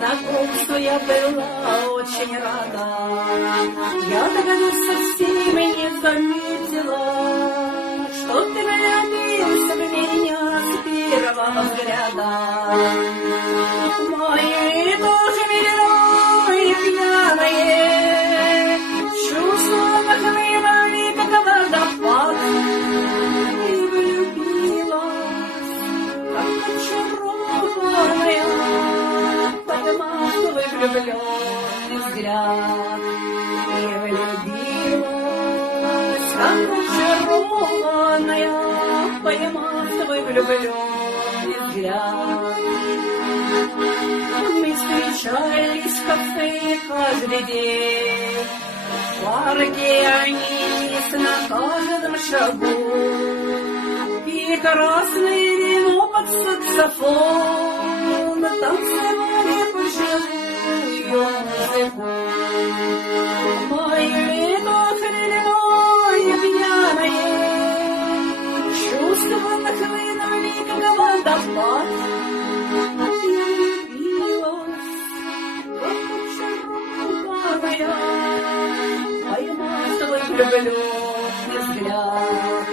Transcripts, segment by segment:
знакомству я была очень рада. Я тогда совсем не заметила, что ты влюбился в меня с первого взгляда. Мои души миллионы пьяные, чувства нахлынули, как водопад. И влюбилась, как очарованная, поймав твой влюбленный взгляд. И влюбилась, как очарованная, поймав твой влюбленный взгляд. Мы встречались в кафе каждый день, в парке они на каждом шагу, и красное вино под саксофон танцевали пожилую музыку. Мое лето хмельное пьяное, чувства нахлынули, как водопад. Влюбленный взгляд,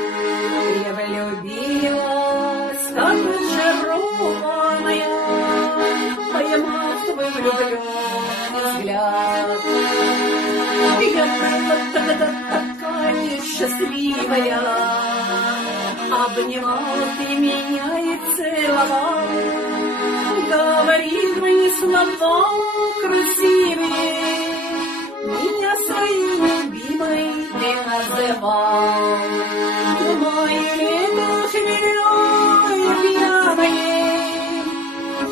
я влюбилась, как очарованная, поймав твой влюбленный взгляд. Я была тогда такая счастливая, обнимал ты меня и целовал, говорил мне слова красивые, меня своей любимой ты называл. Мое лето хмельное пьяное,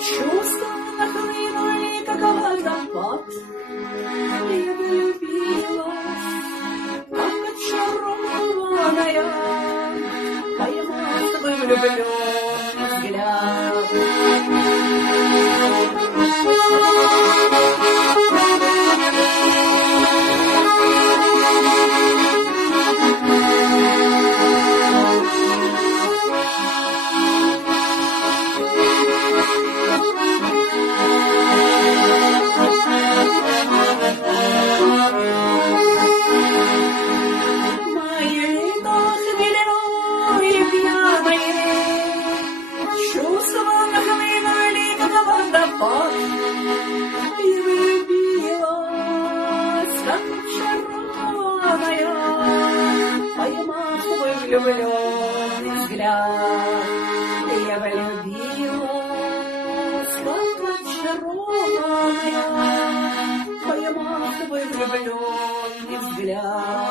чувства нахлынули, как водопад. Я влюбилась, как очарованная, поймав твой влюбленный взгляд. И влюбилась, как очарованная, поймав твой влюбленный взгляд. Я влюбилась, как очарованная, поймав твой влюбленный взгляд.